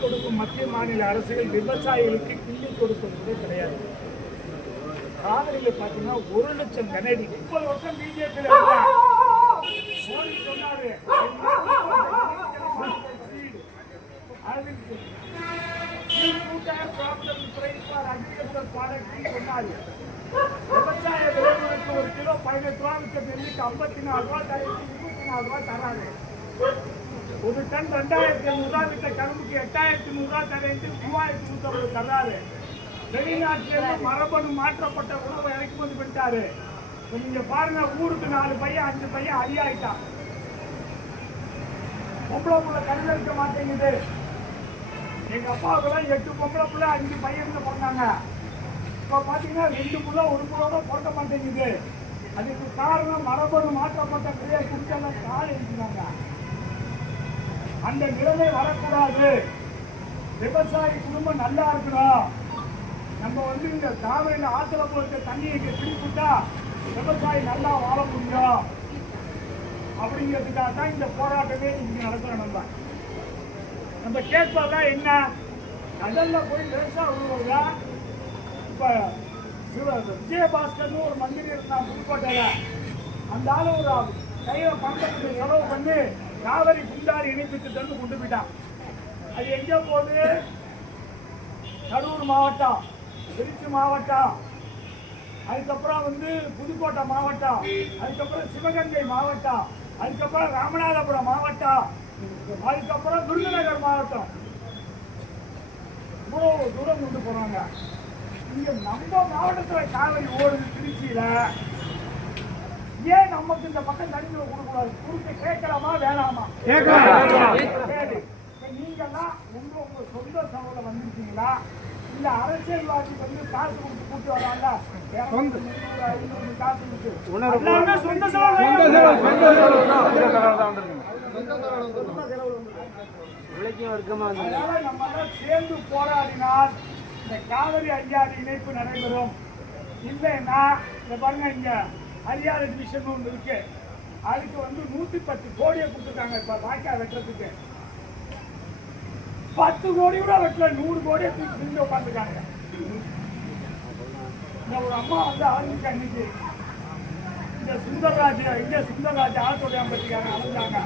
கொடுக்கும் மத்திய மாநில அரசுகள் விவசாயிகளுக்கு கிள்ளி கொடுப்பது கிடையாது. காவிரியில் பார்த்தீங்கன்னா 1 லட்சம் கனடி 30 வருஷம் பிஜேபி மோடி சொன்னாரு. விவசாய விளைவுகளுக்கு 1 கிலோ 18 ரூபா விற்க பெண்ணுக்கு 54 ரூபா 24 ரூபா தராது. 1 டன் 2500 ரூபா விற்ற கரும்புக்கு 8100 ரூபா தரேன் 3150 தர்றாரு. வெளிநாட்டிலிருந்து மரபணு மாற்றப்பட்ட உணவை இறக்குமதி பண்ணிட்டாரு. நீங்க பாருங்க, ஊருக்கு 4 பையன் 5 பையன் அடியாயிட்டான். பொம்பளை புள்ள கருது இருக்க மாட்டேங்குது. எங்க அப்பாவுக்குலாம் 8 பொம்பளை புள்ள 5 பையன் பிறந்தாங்க. இப்ப பாத்தீங்கன்னா 2 புள்ள 1 புள்ளோட பிறக்க மாட்டேங்குது. அதுக்கு காரணம் மரபணு மாற்றப்பட்ட கிரியை குடிச்செல்லாம் கால் எழுதினாங்க. அந்த நிலைமை வரக்கூடாது. விவசாயி குடும்பம் நல்லா இருக்கணும். நம்ம இந்த காவிரியில் ஆத்துல போட்டு தண்ணியை பிடிப்புட்டா விவசாயி நல்லா வாழ முடியும் அப்படிங்கிறதுக்காக தான் இந்த போராட்டமே இங்க நடக்கிறோம். நம்ம கேட்பதெல்லாம் என்ன, கடல்ல போய் விவசாயம் உருவதா. இப்ப விஜயபாஸ்கர்னு ஒரு மந்திரி இருந்தான் புதுக்கோட்டையில. அந்த ஆளு ஒரு கையில பணத்தை செலவு பண்ணி காவிரி குண்டாரி இணைப்பு திட்டம் கொண்டு போயிட்டான். அது எங்க போகுது? கரூர் மாவட்டம், திருச்சி மாவட்டம், அதுக்கப்புறம் புதுக்கோட்டை மாவட்டம், அதுக்கப்புறம் சிவகங்கை மாவட்டம், அதுக்கப்புறம் ராமநாதபுரம் மாவட்டம், அதுக்கப்புறம் விருதுநகர் மாவட்டம். இவ்வளவு தூரம் கொண்டு போறாங்க. இங்க நம்ம மாவட்டத்துல காவிரி ஓடுது திருச்சியில. ஏன் நமக்கு இந்த பக்கம் தண்ணி கொடுக்கூடாது? கொடுக்க கேட்கலாமா வேணாமா? நீங்கெல்லாம் உங்க சொந்த சபையில வந்திருக்கீங்களா? இல்ல அரசியல்வாதி காசு கொடுத்து கூட்டு வராங்க? காசு கொடுத்து சொந்த செலவு நம்ம சேர்ந்து போராடினால் இந்த காவிரி அரியாறு இணைப்பு நடைபெறும். இல்லைன்னா இந்த பாருங்க, இங்க அரியாறு டிவிஷன் ஒன்று இருக்கு. அதுக்கு 110 கோடியை கொடுத்துருக்காங்க. இப்ப வாய்க்கா வெட்டுறதுக்கு 10 கோடி கூட வெட்டல, 100 கோடியை தூக்கி உட்காந்துருக்காங்க. இந்த ஒரு அம்மா ஆரம்பிக்க அன்னைக்கு இந்த சுந்தரராஜ் ஆத்தோடைய பற்றிக்காங்க அழைஞ்சாங்க.